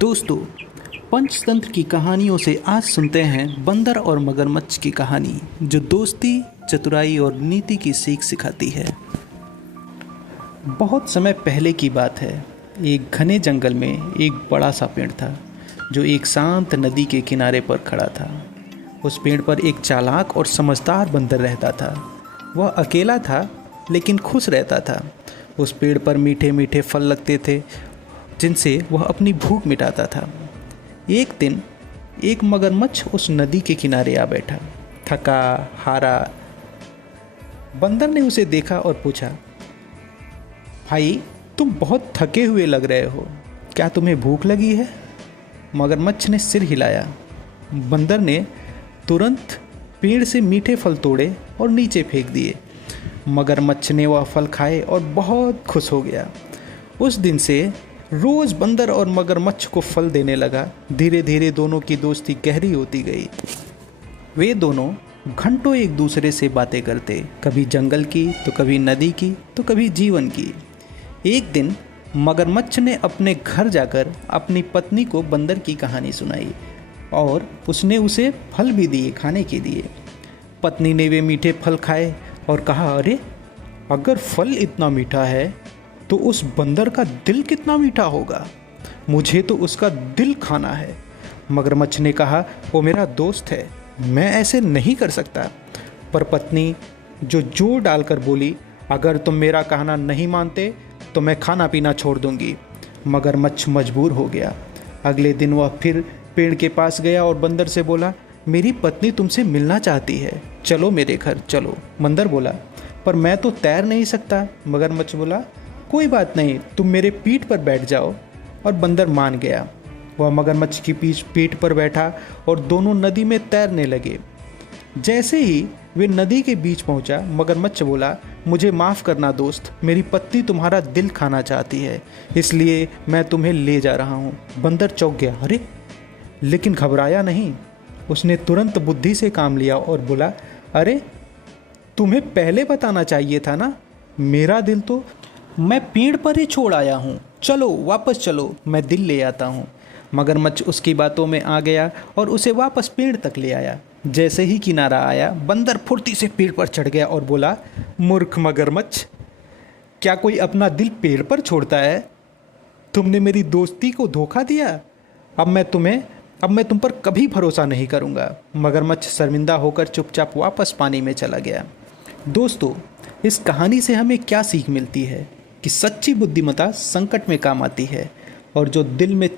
दोस्तों, पंचतंत्र की कहानियों से आज सुनते हैं बंदर और मगरमच्छ की कहानी, जो दोस्ती, चतुराई और नीति की सीख सिखाती है। बहुत समय पहले की बात है। एक घने जंगल में एक बड़ा सा पेड़ था, जो एक शांत नदी के किनारे पर खड़ा था। उस पेड़ पर एक चालाक और समझदार बंदर रहता था। वह अकेला था, लेकिन खुश रहता था। उस पेड़ पर मीठे मीठे फल लगते थे, जिनसे वह अपनी भूख मिटाता था। एक दिन एक मगरमच्छ उस नदी के किनारे आ बैठा, थका हारा। बंदर ने उसे देखा और पूछा, भाई, तुम बहुत थके हुए लग रहे हो, क्या तुम्हें भूख लगी है? मगरमच्छ ने सिर हिलाया। बंदर ने तुरंत पेड़ से मीठे फल तोड़े और नीचे फेंक दिए। मगरमच्छ ने वह फल खाए और बहुत खुश हो गया। उस दिन से रोज बंदर और मगरमच्छ को फल देने लगा। धीरे धीरे दोनों की दोस्ती गहरी होती गई। वे दोनों घंटों एक दूसरे से बातें करते, कभी जंगल की तो कभी नदी की तो कभी जीवन की। एक दिन मगरमच्छ ने अपने घर जाकर अपनी पत्नी को बंदर की कहानी सुनाई और उसने उसे फल भी दिए, खाने के दिए। पत्नी ने वे मीठे फल खाए और कहा, अरे, अगर फल इतना मीठा है तो उस बंदर का दिल कितना मीठा होगा। मुझे तो उसका दिल खाना है। मगरमच्छ ने कहा, वो मेरा दोस्त है, मैं ऐसे नहीं कर सकता। पर पत्नी जो जोर डालकर बोली, अगर तुम मेरा कहना नहीं मानते तो मैं खाना पीना छोड़ दूंगी। मगरमच्छ मजबूर हो गया। अगले दिन वह फिर पेड़ के पास गया और बंदर से बोला, मेरी पत्नी तुमसे मिलना चाहती है, चलो मेरे घर चलो। बंदर बोला, पर मैं तो तैर नहीं सकता। मगरमच्छ बोला, कोई बात नहीं, तुम मेरे पीठ पर बैठ जाओ। और बंदर मान गया। वह मगरमच्छ की पीठ पर बैठा और दोनों नदी में तैरने लगे। जैसे ही वे नदी के बीच पहुंचा, मगरमच्छ बोला, मुझे माफ़ करना दोस्त, मेरी पत्नी तुम्हारा दिल खाना चाहती है, इसलिए मैं तुम्हें ले जा रहा हूँ। बंदर चौंक गया, अरे, लेकिन घबराया नहीं। उसने तुरंत बुद्धि से काम लिया और बोला, अरे, तुम्हें पहले बताना चाहिए था ना, मेरा दिल तो मैं पेड़ पर ही छोड़ आया हूँ। चलो वापस चलो, मैं दिल ले आता हूँ। मगरमच्छ उसकी बातों में आ गया और उसे वापस पेड़ तक ले आया। जैसे ही किनारा आया, बंदर फुर्ती से पेड़ पर चढ़ गया और बोला, मूर्ख मगरमच्छ, क्या कोई अपना दिल पेड़ पर छोड़ता है? तुमने मेरी दोस्ती को धोखा दिया। अब मैं तुम पर कभी भरोसा नहीं करूँगा। मगरमच्छ शर्मिंदा होकर चुपचाप वापस पानी में चला गया। दोस्तों, इस कहानी से हमें क्या सीख मिलती है कि सच्ची बुद्धिमत्ता संकट में काम आती है, और जो दिल में